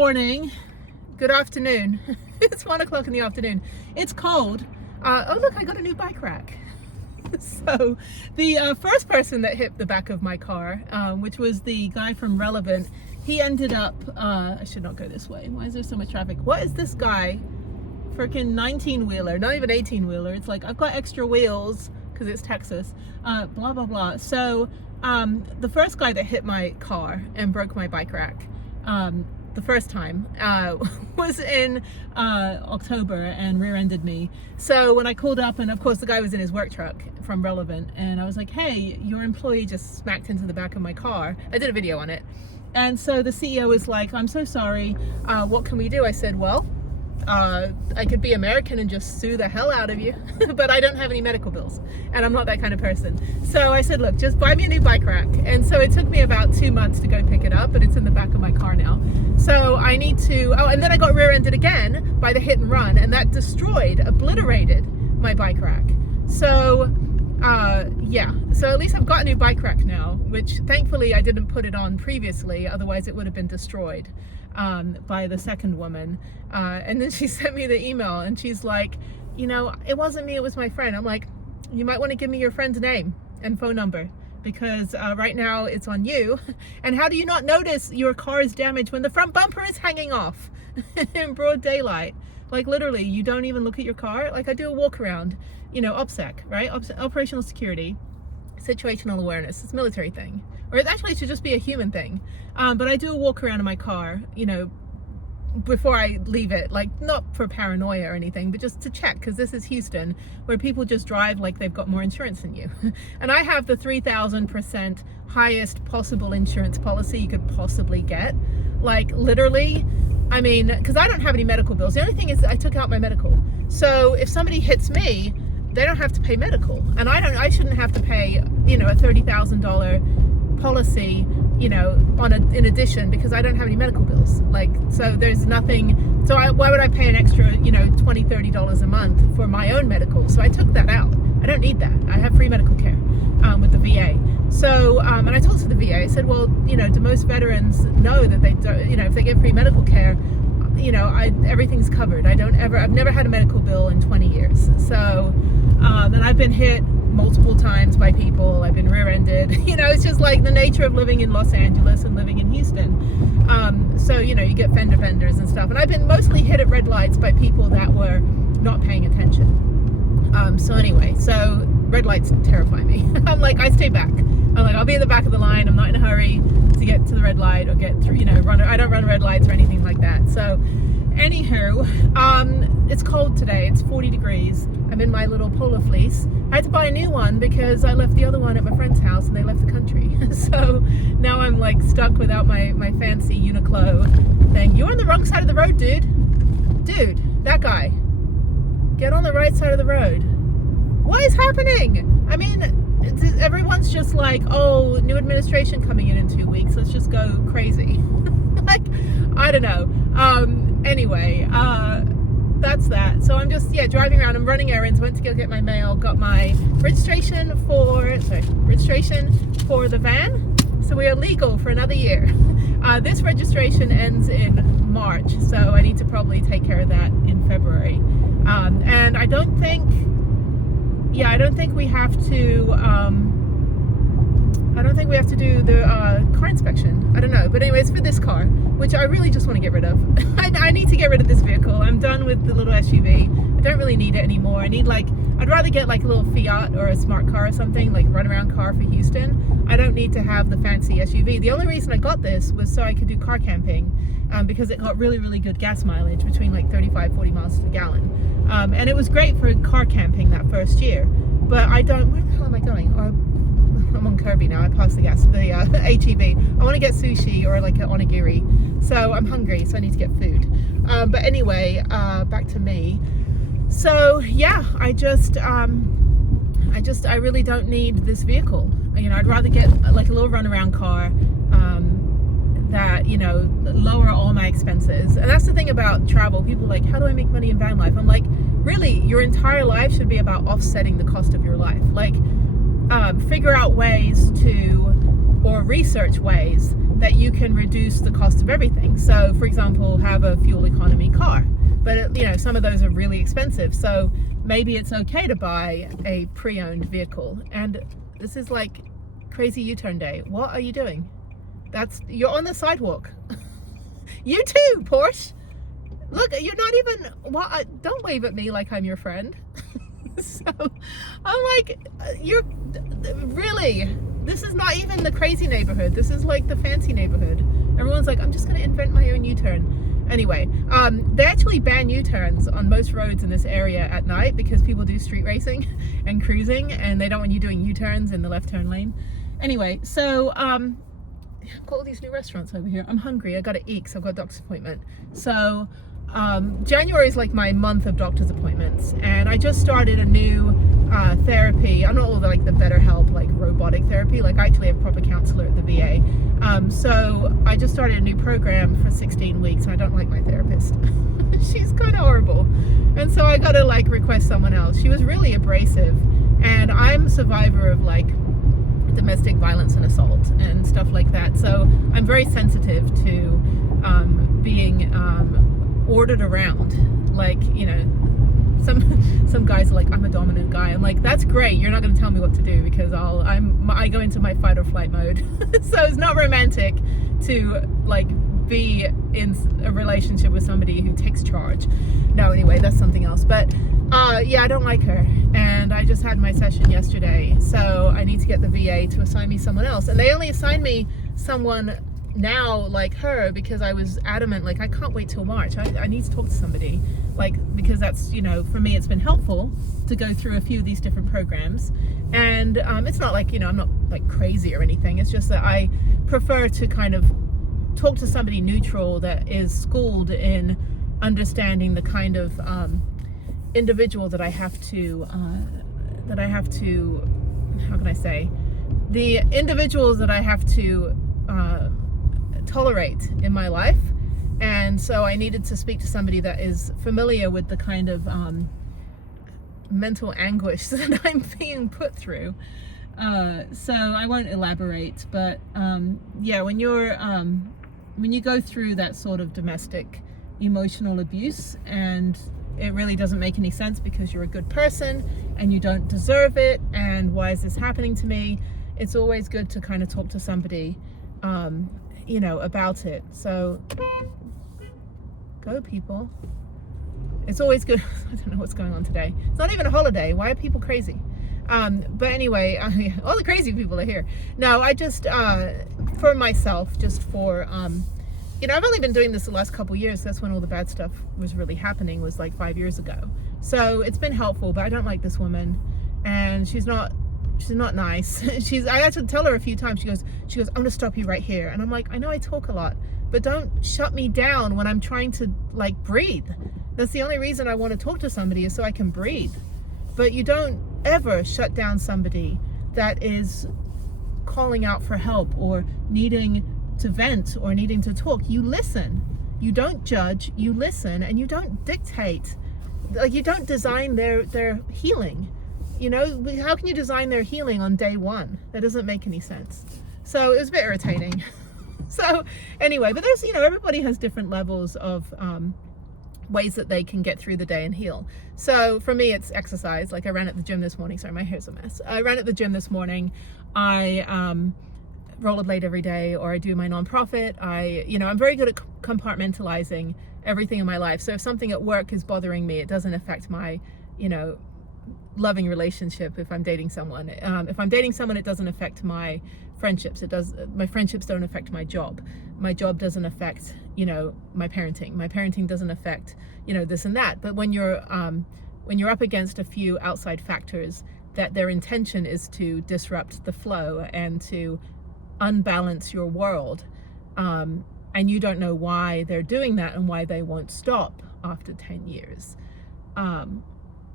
morning, good afternoon. It's 1 o'clock in the afternoon. It's cold. Oh look, I got a new bike rack. So the first person that hit the back of my car, which was the guy from Relevant, he ended up, I should not go this way. Why is there so much traffic? What is this guy? Freaking 19-wheeler, not even 18-wheeler. It's like, I've got extra wheels because it's Texas, blah, blah, blah. So the first guy that hit my car and broke my bike rack, the first time was in October and rear-ended me. So when I called up, and of course the guy was in his work truck from Relevant, and I was like, hey, your employee just smacked into the back of my car. I did a video on it. And so the CEO was like, I'm so sorry, what can we do? I said, well, I could be American and just sue the hell out of you, but I don't have any medical bills and I'm not that kind of person. So I said, look, just buy me a new bike rack. And so it took me about 2 months to go pick it up, but it's in the back of my car now. So I need to, oh, and then I got rear-ended again by the hit and run, and that obliterated my bike rack. So yeah, so at least I've got a new bike rack now, which thankfully I didn't put it on previously, otherwise it would have been destroyed by the second woman. And then she sent me the email and she's like, you know, it wasn't me, it was my friend. I'm like, you might want to give me your friend's name and phone number, because right now it's on you. And how do you not notice your car is damaged when the front bumper is hanging off in broad daylight? Like literally, you don't even look at your car. Like I do a walk around, you know, OPSEC, right? Operational security, situational awareness. It's a military thing. Or it actually should just be a human thing. But I do a walk around in my car, you know, before I leave it, like not for paranoia or anything, but just to check, because this is Houston, where people just drive like they've got more insurance than you. And I have the 3,000% highest possible insurance policy you could possibly get. Like literally, I mean, because I don't have any medical bills. The only thing is I took out my medical. So if somebody hits me, they don't have to pay medical. And I shouldn't have to pay, you know, a $30,000 policy, you know, in addition, because I don't have any medical bills. Like, so there's nothing, so why would I pay an extra, you know, $20, $30 a month for my own medical? So I took that out. I don't need that. I have free medical care with the VA. So, and I talked to the VA, I said, well, you know, do most veterans know that they don't, you know, if they get free medical care, you know, everything's covered. I've never had a medical bill in 20 years. So, and I've been hit multiple times by people. I've been rear-ended. You know, it's just like the nature of living in Los Angeles and living in Houston. So, you know, you get fender benders and stuff. And I've been mostly hit at red lights by people that were not paying attention. So anyway, so red lights terrify me. I'm like, I stay back. I'm like, I'll be in the back of the line. I'm not in a hurry to get to the red light or get through, you know, I don't run red lights or anything like that. So anywho, it's cold today. It's 40 degrees. I'm in my little polar fleece. I had to buy a new one because I left the other one at my friend's house and they left the country. So now I'm like stuck without my fancy Uniqlo thing. You're on the wrong side of the road, dude. Dude, that guy. Get on the right side of the road. What is happening? I mean, everyone's just like, oh, new administration coming in 2 weeks. Let's just go crazy. Like, I don't know. Anyway, that's that. So I'm just, yeah, driving around. I'm running errands. Went to go get my mail. Got my registration for the van. So we are legal for another year. This registration ends in March. So I need to probably take care of that in February. And I don't think we have to, do the car inspection. I don't know. But anyways, for this car, which I really just want to get rid of. I need to get rid of this vehicle. I'm done with the little SUV. I don't really need it anymore. I'd rather get like a little Fiat or a smart car or something, like runaround car for Houston. I don't need to have the fancy SUV. The only reason I got this was so I could do car camping, because it got really, really good gas mileage, between like 35, 40 miles to the gallon. And it was great for car camping that first year. But where the hell am I going? I'm on Kirby now. I passed the HEB. I want to get sushi or like an onigiri. So I'm hungry, so I need to get food. But anyway, back to me. So yeah, I really don't need this vehicle. You know, I'd rather get like a little runaround car that, you know, lower all my expenses. And that's the thing about travel. People are like, how do I make money in van life? I'm like, really, your entire life should be about offsetting the cost of your life. Like, figure out ways to or research ways that you can reduce the cost of everything. So for example, have a fuel economy car, but you know, some of those are really expensive. So maybe it's okay to buy a pre-owned vehicle. And this is like crazy U-turn day. What are you doing? You're on the sidewalk. You too, Porsche. Look, you're not even, don't wave at me like I'm your friend. So I'm like, you're really, this is not even the crazy neighborhood. This is like the fancy neighborhood. Everyone's like, I'm just going to invent my own U-turn. Anyway, they actually ban U-turns on most roads in this area at night because people do street racing and cruising, and they don't want you doing U-turns in the left turn lane. Anyway, so I've got all these new restaurants over here. I'm hungry. I got to eat because I've got a doctor's appointment. So January is like my month of doctor's appointments, and I just started a new therapy. I'm not all like the BetterHelp, like robotic therapy. Like I actually have a proper counselor at the VA. So I just started a new program for 16 weeks, and I don't like my therapist. She's kind of horrible, and so I got to like request someone else. She was really abrasive, and I'm a survivor of like domestic violence and assault and stuff like that. So I'm very sensitive to being ordered around. Like, you know, some guys are like, I'm a dominant guy. I'm like, that's great. You're not going to tell me what to do, because I go into my fight or flight mode. So it's not romantic to like be in a relationship with somebody who takes charge. No, anyway, that's something else. But yeah, I don't like her, and I just had my session yesterday, so I need to get the VA to assign me someone else. And they only assigned me someone now like her because I was adamant, like I can't wait till March. I need to talk to somebody, like, because that's, you know, for me it's been helpful to go through a few of these different programs. And it's not like, you know, I'm not like crazy or anything. It's just that I prefer to kind of talk to somebody neutral that is schooled in understanding the kind of individual that I have to how can I say, the individuals that I have to tolerate in my life. And so I needed to speak to somebody that is familiar with the kind of mental anguish that I'm being put through. So I won't elaborate, but yeah, when you go through that sort of domestic emotional abuse, and it really doesn't make any sense because you're a good person and you don't deserve it, and why is this happening to me? It's always good to kind of talk to somebody, you know, about it. So go people. It's always good. I don't know what's going on today. It's not even a holiday. Why are people crazy? But anyway, all the crazy people are here. No, I just, for myself, just for, you know, I've only been doing this the last couple years. That's when all the bad stuff was really happening, was like 5 years ago. So it's been helpful, but I don't like this woman, and she's not nice. I had to tell her a few times. She goes, I'm gonna stop you right here. And I'm like, I know I talk a lot, but don't shut me down when I'm trying to like breathe. That's the only reason I want to talk to somebody, is so I can breathe. But you don't ever shut down somebody that is calling out for help or needing to vent or needing to talk. You listen. You don't judge, you listen, and you don't dictate. Like, you don't design their healing. You know, how can you design their healing on day one? That doesn't make any sense. So it was a bit irritating. So anyway, but there's, you know, everybody has different levels of ways that they can get through the day and heal. So for me, it's exercise. Like I ran at the gym this morning. Sorry, my hair's a mess. I ran at the gym this morning. I rollerblade every day, or I do my nonprofit. I'm very good at compartmentalizing everything in my life. So if something at work is bothering me, it doesn't affect my, loving relationship. If I'm dating someone, it doesn't affect my friendships. My friendships don't affect my job. My job doesn't affect, my parenting. My parenting doesn't affect, this and that. But when you're up against a few outside factors that their intention is to disrupt the flow and to unbalance your world, and you don't know why they're doing that and why they won't stop after 10 years,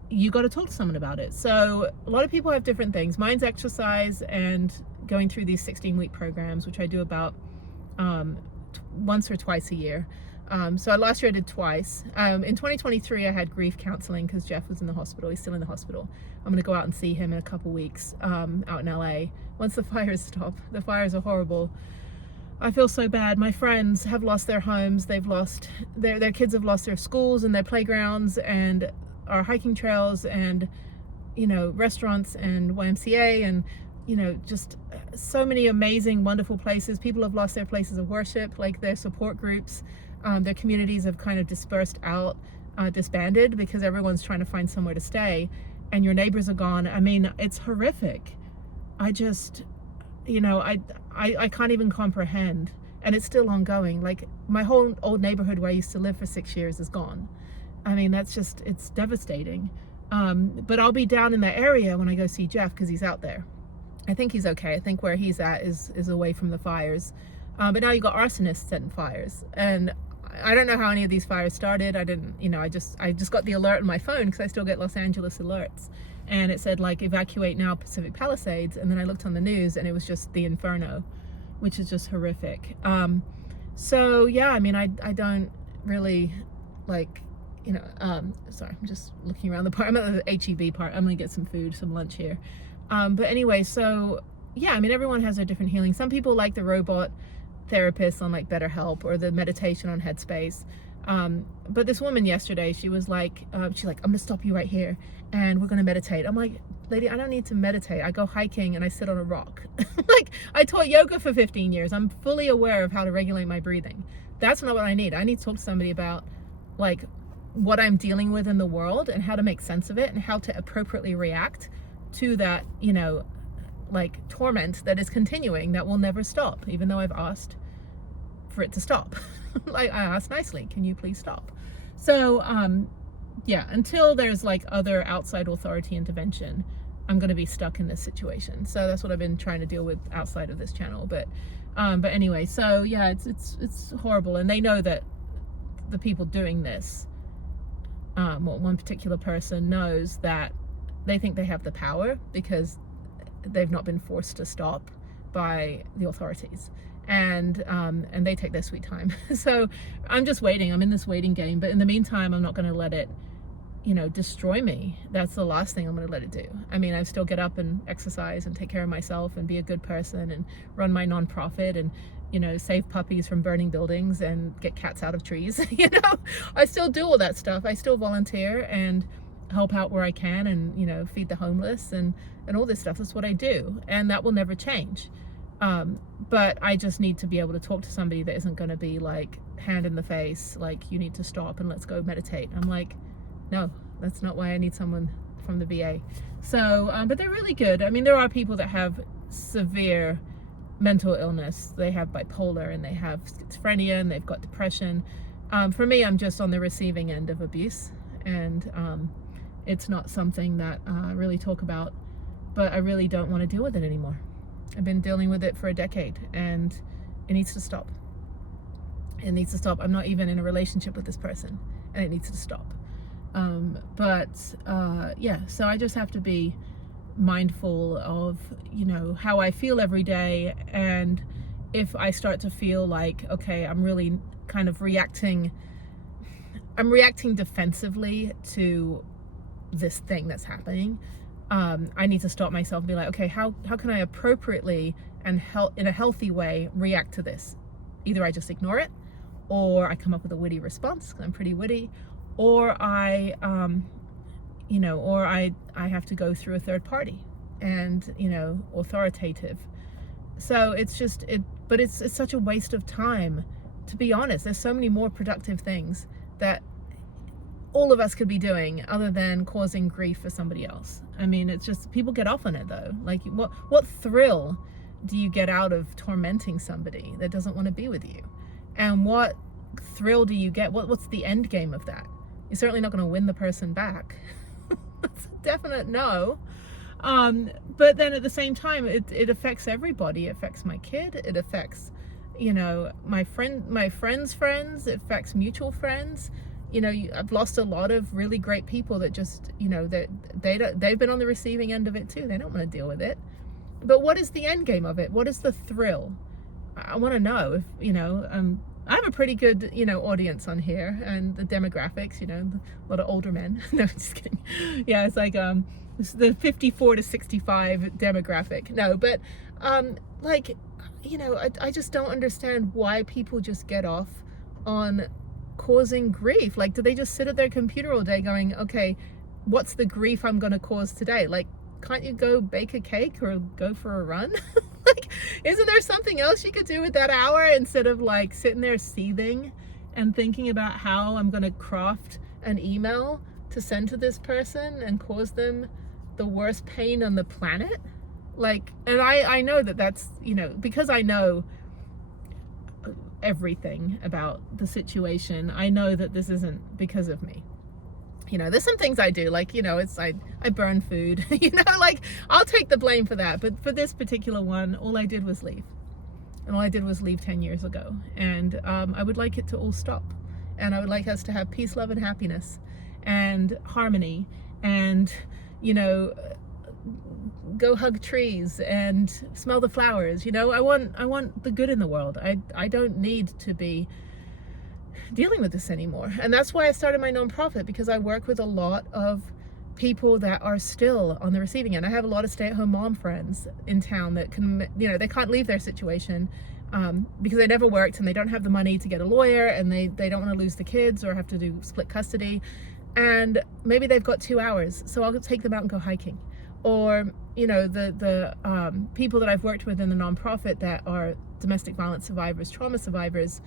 you got to talk to someone about it. So a lot of people have different things. Mine's exercise and going through these 16-week programs, which I do about once or twice a year. So last year I did twice. In 2023 I had grief counseling because Jeff was in the hospital. He's still in the hospital. I'm going to go out and see him in a couple weeks out in LA once the fires stop. The fires are horrible. I feel so bad. My friends have lost their homes. They've lost their kids have lost their schools and their playgrounds and our hiking trails and, you know, restaurants and YMCA and, you know, just so many amazing, wonderful places. People have lost their places of worship, like their support groups. Their communities have kind of dispersed out, disbanded because everyone's trying to find somewhere to stay and your neighbors are gone. I mean, it's horrific. I just, you know, I can't even comprehend, and it's still ongoing. Like my whole old neighborhood where I used to live for 6 years is gone. I mean, that's just, it's devastating. But I'll be down in that area when I go see Jeff because he's out there. I think he's okay. I think where he's at is away from the fires. But now you got arsonists setting fires, and I don't know how any of these fires started. I didn't, you know, I just got the alert on my phone because I still get Los Angeles alerts. And it said like evacuate now Pacific Palisades, and then I looked on the news and it was just the inferno, which is just horrific. So yeah, I mean, I don't really like, you know, sorry, I'm just looking around the park. I'm at the HEB part. I'm gonna get some food, some lunch here. But anyway, so yeah, I mean, everyone has their different healing. Some people like the robot therapists on like BetterHelp or the meditation on Headspace. But this woman yesterday, she was like, I'm gonna stop you right here and we're gonna meditate. I'm like, lady, I don't need to meditate. I go hiking and I sit on a rock. Like, I taught yoga for 15 years. I'm fully aware of how to regulate my breathing. That's not what I need. I need to talk to somebody about like what I'm dealing with in the world and how to make sense of it and how to appropriately react to that, you know, like torment that is continuing, that will never stop, even though I've asked for it to stop. Like I asked nicely, can you please stop? So yeah, until there's like other outside authority intervention, I'm going to be stuck in this situation. So that's what I've been trying to deal with outside of this channel. But anyway, so yeah, it's horrible, and they know that the people doing this, well, one particular person knows that they think they have the power because they've not been forced to stop by the authorities, and they take their sweet time. So I'm just waiting. I'm in this waiting game, but in the meantime, I'm not going to let it, you know, destroy me. That's the last thing I'm going to let it do. I mean, I still get up and exercise and take care of myself and be a good person and run my nonprofit and, you know, save puppies from burning buildings and get cats out of trees. You know, I still do all that stuff. I still volunteer and help out where I can, and, you know, feed the homeless and all this stuff. That's what I do, and that will never change. But I just need to be able to talk to somebody that isn't going to be like hand in the face, like, you need to stop and let's go meditate. I'm like, no, that's not why I need someone from the VA. So, but they're really good. I mean, there are people that have severe mental illness. They have bipolar and they have schizophrenia and they've got depression. For me, I'm just on the receiving end of abuse, and it's not something that I really talk about, but I really don't want to deal with it anymore. I've been dealing with it for a decade, and it needs to stop. It needs to stop. I'm not even in a relationship with this person, and it needs to stop. Yeah, so I just have to be mindful of, you know, how I feel every day. And if I start to feel like, okay, I'm really kind of reacting defensively to this thing that's happening, I need to stop myself and be like, okay, how can I appropriately and in a healthy way react to this? Either I just ignore it, or I come up with a witty response, 'cause I'm pretty witty, or I have to go through a third party and, you know, authoritative. So it's just, but it's such a waste of time, to be honest. There's so many more productive things that all of us could be doing other than causing grief for somebody else. I mean, it's just, people get off on it though. Like, what thrill do you get out of tormenting somebody that doesn't want to be with you? And what thrill do you get? What's the end game of that? You're certainly not going to win the person back. That's a definite no. But then at the same time, it affects everybody. It affects my kid. It affects, you know, my friend's friends. It affects mutual friends. You know, I've lost a lot of really great people that just, you know, they've been on the receiving end of it too. They don't want to deal with it. But what is the end game of it? What is the thrill I want to know if, I have a pretty good, audience on here, and the demographics, a lot of older men. No, just kidding. Yeah, it's like it's the 54 to 65 demographic. No, but like, I just don't understand why people just get off on causing grief. Like, do they just sit at their computer all day going, okay, what's the grief I'm going to cause today? Like, can't you go bake a cake or go for a run? Like, isn't there something else you could do with that hour instead of like sitting there seething and thinking about how I'm going to craft an email to send to this person and cause them the worst pain on the planet? Like, and I know that's, because I know everything about the situation, I know that this isn't because of me. There's some things I do, like, it's I burn food, like, I'll take the blame for that. But for this particular one, all I did was leave. And all I did was leave 10 years ago. And I would like it to all stop. And I would like us to have peace, love, and happiness, and harmony, and, go hug trees and smell the flowers. I want the good in the world. I don't need to be dealing with this anymore. And that's why I started my nonprofit, because I work with a lot of people that are still on the receiving end. I have a lot of stay-at-home mom friends in town that can, they can't leave their situation because they never worked, and they don't have the money to get a lawyer, and they don't want to lose the kids or have to do split custody, and maybe they've got 2 hours, so I'll take them out and go hiking. Or the people that I've worked with in the nonprofit that are domestic violence survivors, trauma survivors,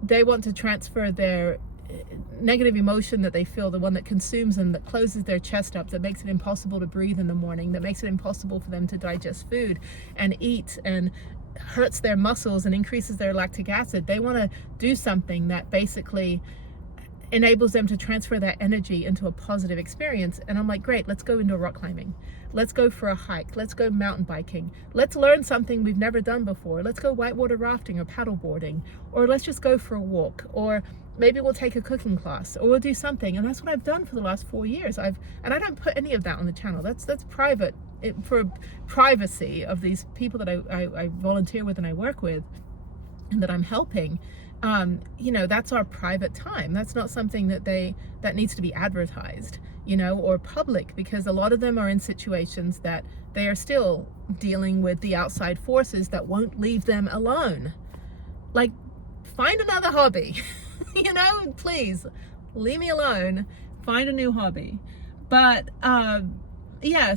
they want to transfer their negative emotion that they feel, the one that consumes them, that closes their chest up, that makes it impossible to breathe in the morning, that makes it impossible for them to digest food and eat, and hurts their muscles and increases their lactic acid. They want to do something that basically enables them to transfer that energy into a positive experience. And I'm like, great, let's go into rock climbing. Let's go for a hike. Let's go mountain biking. Let's learn something we've never done before. Let's go whitewater rafting or paddleboarding, or let's just go for a walk, or maybe we'll take a cooking class, or we'll do something. And that's what I've done for the last 4 years. And I don't put any of that on the channel. That's private, for privacy of these people that I volunteer with and I work with and that I'm helping. That's our private time. That's not something that needs to be advertised, or public, because a lot of them are in situations that they are still dealing with the outside forces that won't leave them alone. Like, find another hobby, please leave me alone, find a new hobby. But yeah,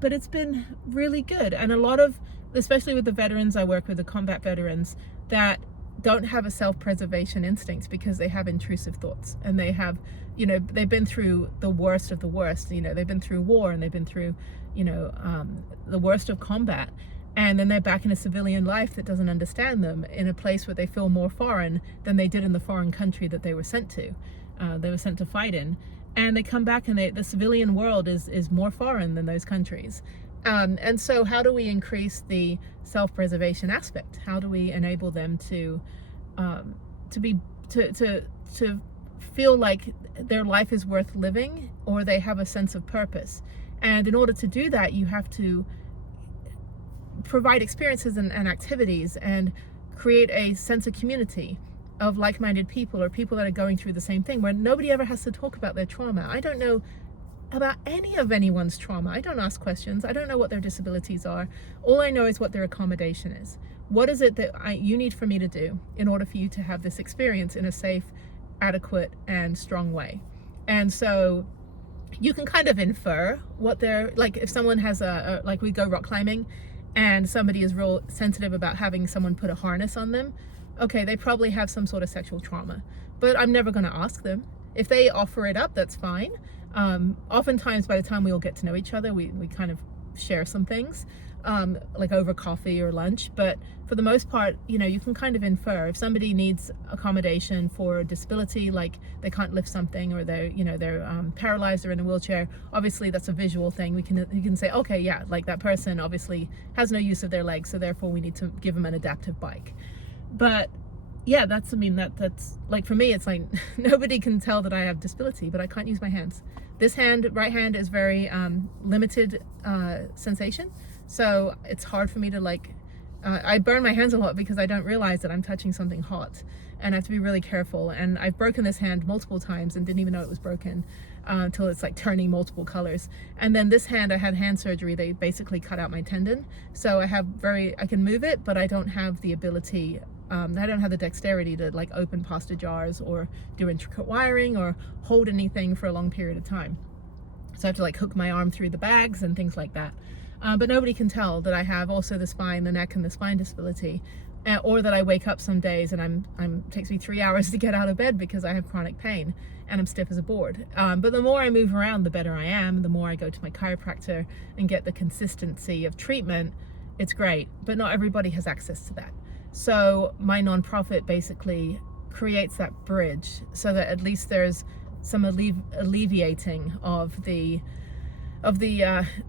but it's been really good. And a lot of, especially with the veterans I work with, the combat veterans that don't have a self-preservation instinct because they have intrusive thoughts, and they have, they've been through the worst of the worst. They've been through war, and they've been through, the worst of combat, and then they're back in a civilian life that doesn't understand them, in a place where they feel more foreign than they did in the foreign country that they were sent to. They were sent to fight in, and they come back, and the civilian world is more foreign than those countries. And so how do we increase the self-preservation aspect? How do we enable them to feel like their life is worth living, or they have a sense of purpose? And in order to do that, you have to provide experiences and activities, and create a sense of community of like-minded people, or people that are going through the same thing, where nobody ever has to talk about their trauma. I don't know about any of anyone's trauma. I don't ask questions. I don't know what their disabilities are. All I know is what their accommodation is. What is it that you need for me to do in order for you to have this experience in a safe, adequate, and strong way? And so you can kind of infer what they're like. If someone has like, we go rock climbing, and somebody is real sensitive about having someone put a harness on them, okay, they probably have some sort of sexual trauma. But I'm never going to ask them. If they offer it up, that's fine. Oftentimes, by the time we all get to know each other, we kind of share some things, like over coffee or lunch. But for the most part, you can kind of infer if somebody needs accommodation for a disability, like they can't lift something, or they're paralyzed or in a wheelchair. Obviously, that's a visual thing. You can say, okay, yeah, like that person obviously has no use of their legs, so therefore we need to give them an adaptive bike. But yeah, that's like, for me, it's like nobody can tell that I have disability, but I can't use my hands. This hand, right hand, is very limited sensation, so it's hard for me to like I burn my hands a lot because I don't realize that I'm touching something hot, and I have to be really careful. And I've broken this hand multiple times and didn't even know it was broken until it's like turning multiple colors. And then this hand, I had hand surgery. They basically cut out my tendon, so I can move it, but I don't have the ability. I don't have the dexterity to like open pasta jars or do intricate wiring or hold anything for a long period of time. So I have to like hook my arm through the bags and things like that. But nobody can tell that I have also the spine, the neck, and the spine disability, or that I wake up some days and it takes me 3 hours to get out of bed because I have chronic pain and I'm stiff as a board. But the more I move around, the better I am. The more I go to my chiropractor and get the consistency of treatment, it's great. But not everybody has access to that. So my nonprofit basically creates that bridge so that at least there's some alleviating of the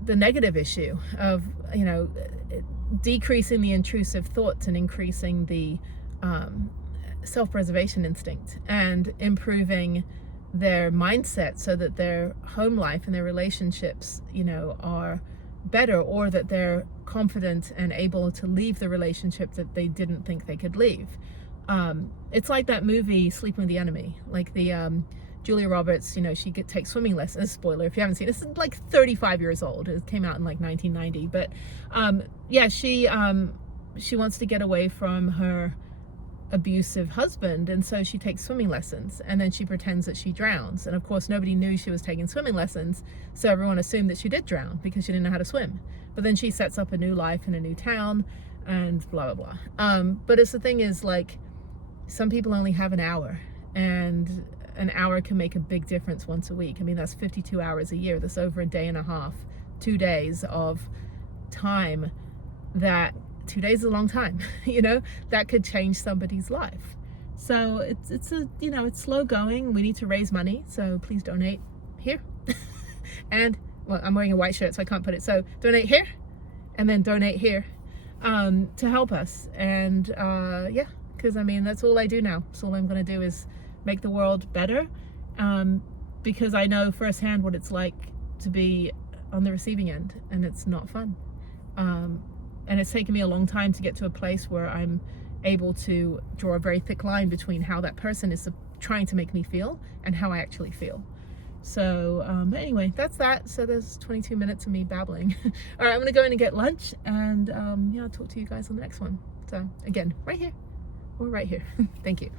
negative issue of, you know, decreasing the intrusive thoughts and increasing the self-preservation instinct and improving their mindset so that their home life and their relationships, you know, are better, or that they're confident and able to leave the relationship that they didn't think they could leave. It's like that movie Sleeping with the Enemy, like the Julia Roberts, you know, she takes swimming lessons. Spoiler if you haven't seen it, it's like 35 years old. It came out in like 1990. But yeah, she wants to get away from her abusive husband, and so she takes swimming lessons, and then she pretends that she drowns. And of course nobody knew she was taking swimming lessons, so everyone assumed that she did drown because she didn't know how to swim. But then she sets up a new life in a new town and blah blah blah. But it's the thing is, like, some people only have an hour, and an hour can make a big difference once a week. I mean, that's 52 hours a year. That's over a day and a half, 2 days of time. That 2 days is a long time, you know, that could change somebody's life. So it's a, you know, it's slow going. We need to raise money, so please donate here. And well, I'm wearing a white shirt, so I can't put it. So donate here, and then donate here to help us. And yeah, because I mean, that's all I do now. So all I'm going to do is make the world better, because I know firsthand what it's like to be on the receiving end, and it's not fun. And it's taken me a long time to get to a place where I'm able to draw a very thick line between how that person is trying to make me feel and how I actually feel. So anyway, that's that. So there's 22 minutes of me babbling. All right, I'm gonna go in and get lunch, and yeah, I'll talk to you guys on the next one. So again, right here or right here. Thank you.